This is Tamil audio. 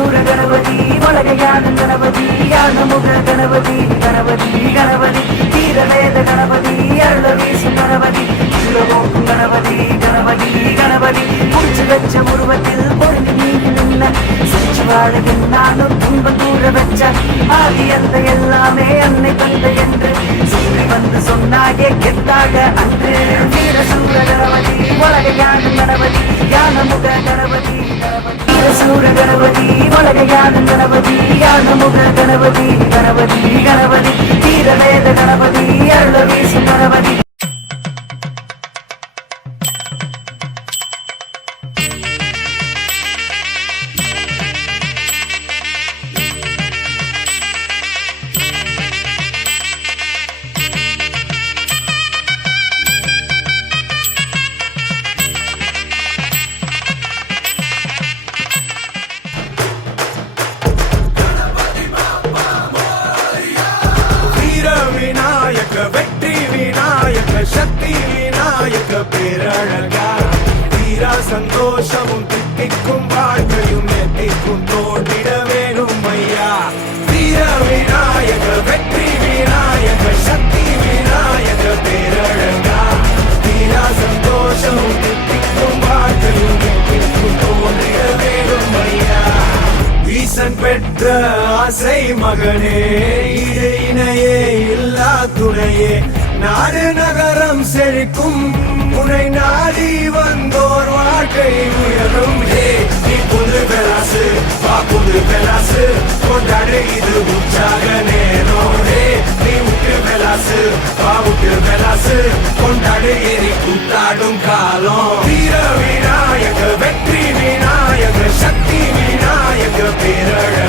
வீரசூர கணபதி வலகையான கணபதி யானமுக கணபதி கணபதி கணபதி வீரவேத கணபதி அருள வீசும் கணபதி உலகோக்கும் கணபதி கணபதி கணபதி முடிச்சு வச்ச உருவத்தில் பொருந்தி நீங்கி நின்ன சிரிச்சு வாழகின் நானும் துன்பம் தூர வச்ச ஆதி அந்த எல்லாமே அன்னை தந்தை என்று சொல்லி வந்து சொன்னாயே கெத்தாக அன்று வீரசூர கணபதி வலகையான கணபதி யானமுக கணபதி வீரசூர கணபதி வலகையான கணபதி யானமுக கணபதி கணபதி கணபதி வீரவேத கணபதி அருள வீசும் கணபதி வெற்றி விநாயக சக்தி விநாயக பேரழகா தீரா சந்தோஷமும் தித்திக்கும் வாழ்க்கையும் எத்திக்கும் தோன்றிட வேணும் ஐயா வீர விநாயக வெற்றி விநாயக சக்தி விநாயக பேரழகா தீரா சந்தோஷமும் தித்திக்கும் வாழ்க்கையும் எத்திக்கும் தோன்றிட வேணும் ஐயா ஈசன் பெற்ற ஆசை மகனே இடு இணையே இல்லா துணையே நாடு நகரம் செழிக்கும் உனை நாடி வந்தோர் வாழ்க்கை உயரும் ஹே நீ புது பெலாசு வா புது பெலாசு கொண்டாடு இது உற்சாக நேரம் ஹே நீ உற்று பெலாசு வா உற்று பெலாசு கொண்டாடு ஏறி கூத்தாடும் காலம் வீர விநாயக வெற்றி விநாயக சக்தி விநாயக பேரழ